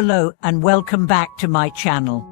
Hello and welcome back to my channel.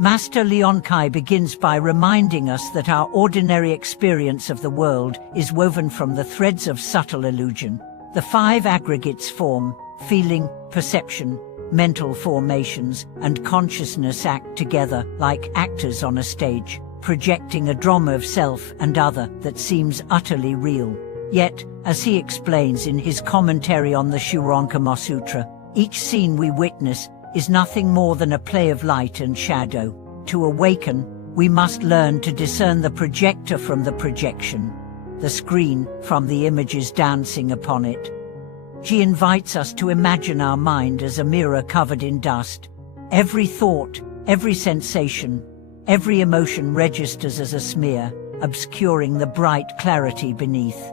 Master Lianchi begins by reminding us that our ordinary experience of the world is woven from the threads of subtle illusion. The 5 aggregates form, feeling, perception, mental formations, and consciousness act together like actors on a stage, projecting a drama of self and other that seems utterly real. Yet, as he explains in his commentary on the Shurangamamantra, each scene we witness is nothing more than a play of light and shadow. To awaken, we must learn to discern the projector from the projection, the screen from the images dancing upon it. She invites us to imagine our mind as a mirror covered in dust. Every thought, every sensation, every emotion registers as a smear, obscuring the bright clarity beneath.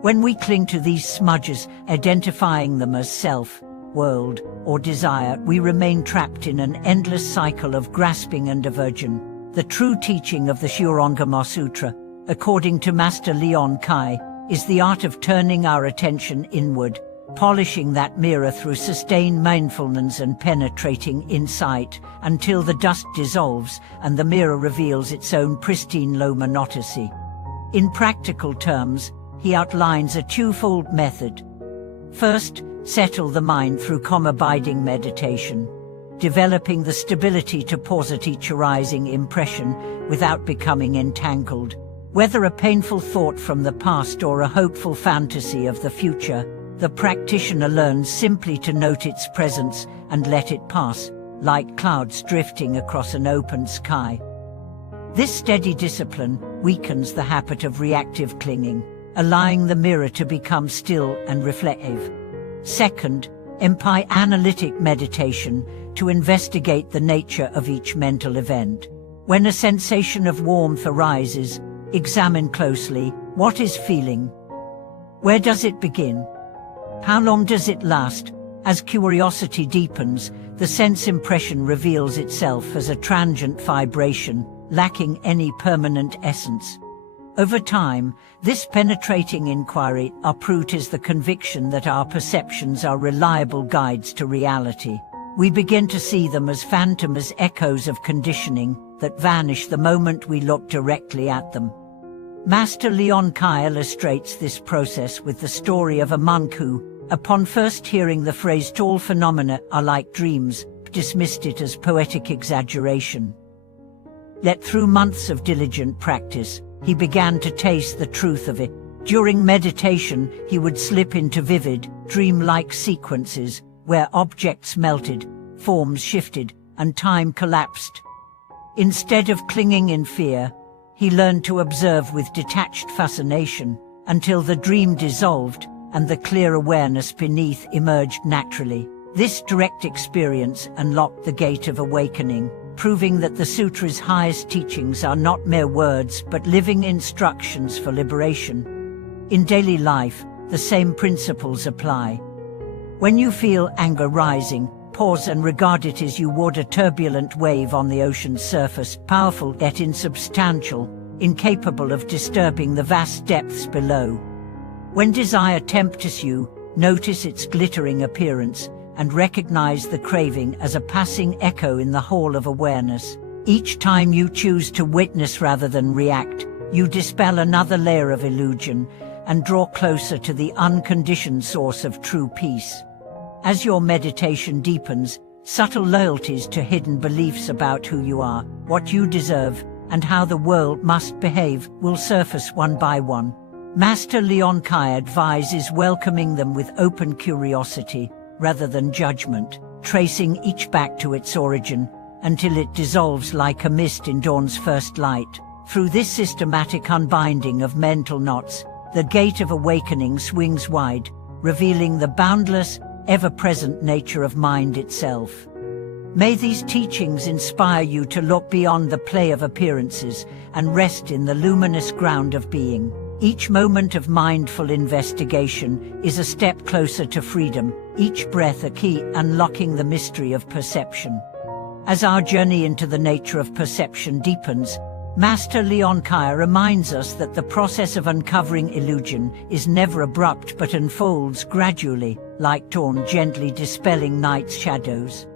When we cling to these smudges, identifying them as self, world, or desire, we remain trapped in an endless cycle of grasping and aversion. The true teaching of the Shurangamamantra, according to Master Lianchi, is the art of turning our attention inward, polishing that mirror through sustained mindfulness and penetrating insight, until the dust dissolves and the mirror reveals its own pristine luminosity. In practical terms, he outlines a twofold method. First, settle the mind through calm-abiding meditation, developing the stability to pause at each arising impression without becoming entangled. Whether a painful thought from the past or a hopeful fantasy of the future, the practitioner learns simply to note its presence and let it pass, like clouds drifting across an open sky. This steady discipline weakens the habit of reactive clinging, allowing the mirror to become still and reflective. Second, employ analytic meditation to investigate the nature of each mental event. When a sensation of warmth arises, examine closely what is feeling. Where does it begin? How long does it last? As curiosity deepens, the sense impression reveals itself as a transient vibration, lacking any permanent essence. Over time, this penetrating inquiry uproots the conviction that our perceptions are reliable guides to reality. We begin to see them as phantoms, echoes of conditioning that vanish the moment we look directly at them. Master Lianchi illustrates this process with the story of a monk who, upon first hearing the phrase "all phenomena are like dreams," dismissed it as poetic exaggeration. Yet through months of diligent practice, he began to taste the truth of it. During meditation, he would slip into vivid, dream-like sequences where objects melted, forms shifted, and time collapsed. Instead of clinging in fear, he learned to observe with detached fascination until the dream dissolved and the clear awareness beneath emerged naturally. This direct experience unlocked the gate of awakening, proving that the sutra's highest teachings are not mere words but living instructions for liberation. In daily life, the same principles apply. When you feel anger rising, pause and regard it as you would a turbulent wave on the ocean's surface, powerful yet insubstantial, incapable of disturbing the vast depths below. When desire tempts you, notice its glittering appearance and recognize the craving as a passing echo in the hall of awareness. Each time you choose to witness rather than react, you dispel another layer of illusion and draw closer to the unconditioned source of true peace. As your meditation deepens, subtle loyalties to hidden beliefs about who you are, what you deserve, and how the world must behave will surface one by one. Master Lianchi advises welcoming them with open curiosity, rather than judgment, tracing each back to its origin, until it dissolves like a mist in dawn's first light. Through this systematic unbinding of mental knots, the gate of awakening swings wide, revealing the boundless, ever-present nature of mind itself. May these teachings inspire you to look beyond the play of appearances and rest in the luminous ground of being. Each moment of mindful investigation is a step closer to freedom, each breath a key unlocking the mystery of perception. As our journey into the nature of perception deepens, Master Lianchi reminds us that the process of uncovering illusion is never abrupt but unfolds gradually, like dawn gently dispelling night's shadows.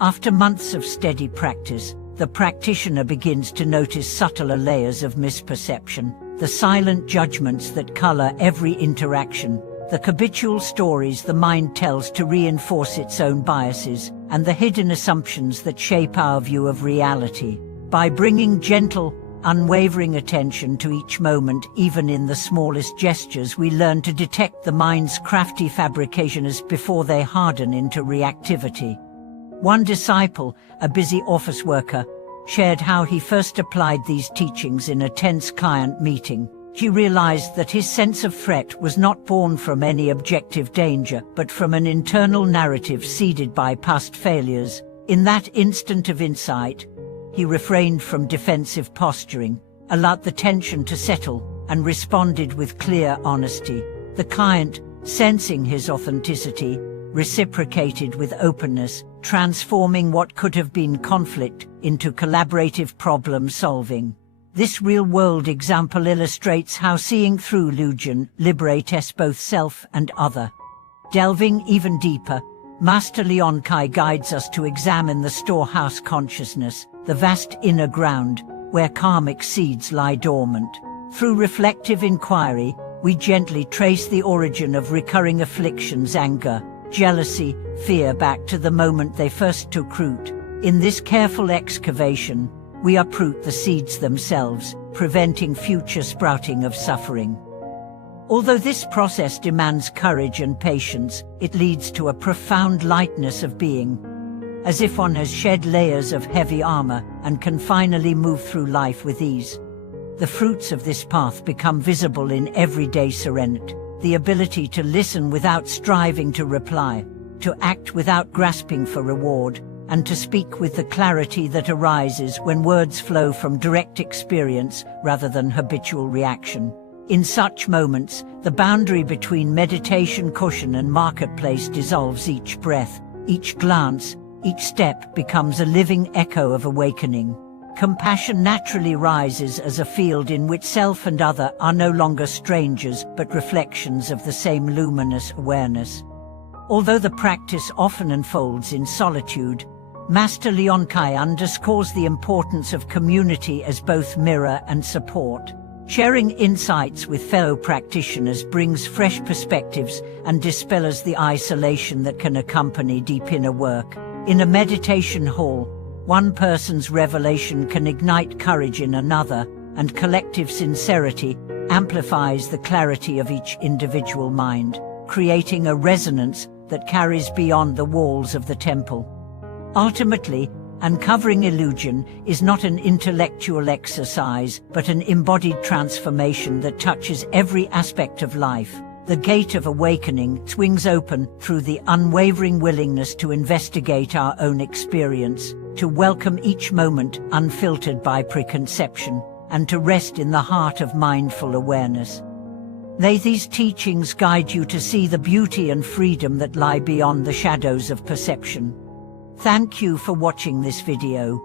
After months of steady practice, the practitioner begins to notice subtler layers of misperception, the silent judgments that color every interaction, the habitual stories the mind tells to reinforce its own biases, and the hidden assumptions that shape our view of reality. By bringing gentle, unwavering attention to each moment, even in the smallest gestures, we learn to detect the mind's crafty fabrications before they harden into reactivity. One disciple, a busy office worker, shared how he first applied these teachings in a tense client meeting. He realized that his sense of threat was not born from any objective danger, but from an internal narrative seeded by past failures. In that instant of insight, he refrained from defensive posturing, allowed the tension to settle, and responded with clear honesty. The client, sensing his authenticity, reciprocated with openness, transforming what could have been conflict into collaborative problem-solving. This real-world example illustrates how seeing through illusion liberates both self and other. Delving even deeper, Master Lianchi guides us to examine the storehouse consciousness, the vast inner ground, where karmic seeds lie dormant. Through reflective inquiry, we gently trace the origin of recurring afflictions, anger, jealousy, fear back to the moment they first took root. In this careful excavation, we uproot the seeds themselves, preventing future sprouting of suffering. Although this process demands courage and patience, it leads to a profound lightness of being, as if one has shed layers of heavy armor and can finally move through life with ease. The fruits of this path become visible in everyday serenity, the ability to listen without striving to reply, to act without grasping for reward, and to speak with the clarity that arises when words flow from direct experience rather than habitual reaction. In such moments, the boundary between meditation cushion and marketplace dissolves. Each breath, each glance, each step becomes a living echo of awakening. Compassion naturally rises as a field in which self and other are no longer strangers but reflections of the same luminous awareness. Although the practice often unfolds in solitude, Master Lianchi underscores the importance of community as both mirror and support. Sharing insights with fellow practitioners brings fresh perspectives and dispels the isolation that can accompany deep inner work. In a meditation hall, one person's revelation can ignite courage in another, and collective sincerity amplifies the clarity of each individual mind, creating a resonance that carries beyond the walls of the temple. Ultimately, uncovering illusion is not an intellectual exercise, but an embodied transformation that touches every aspect of life. The gate of awakening swings open through the unwavering willingness to investigate our own experience, to welcome each moment unfiltered by preconception, and to rest in the heart of mindful awareness. May these teachings guide you to see the beauty and freedom that lie beyond the shadows of perception. Thank you for watching this video.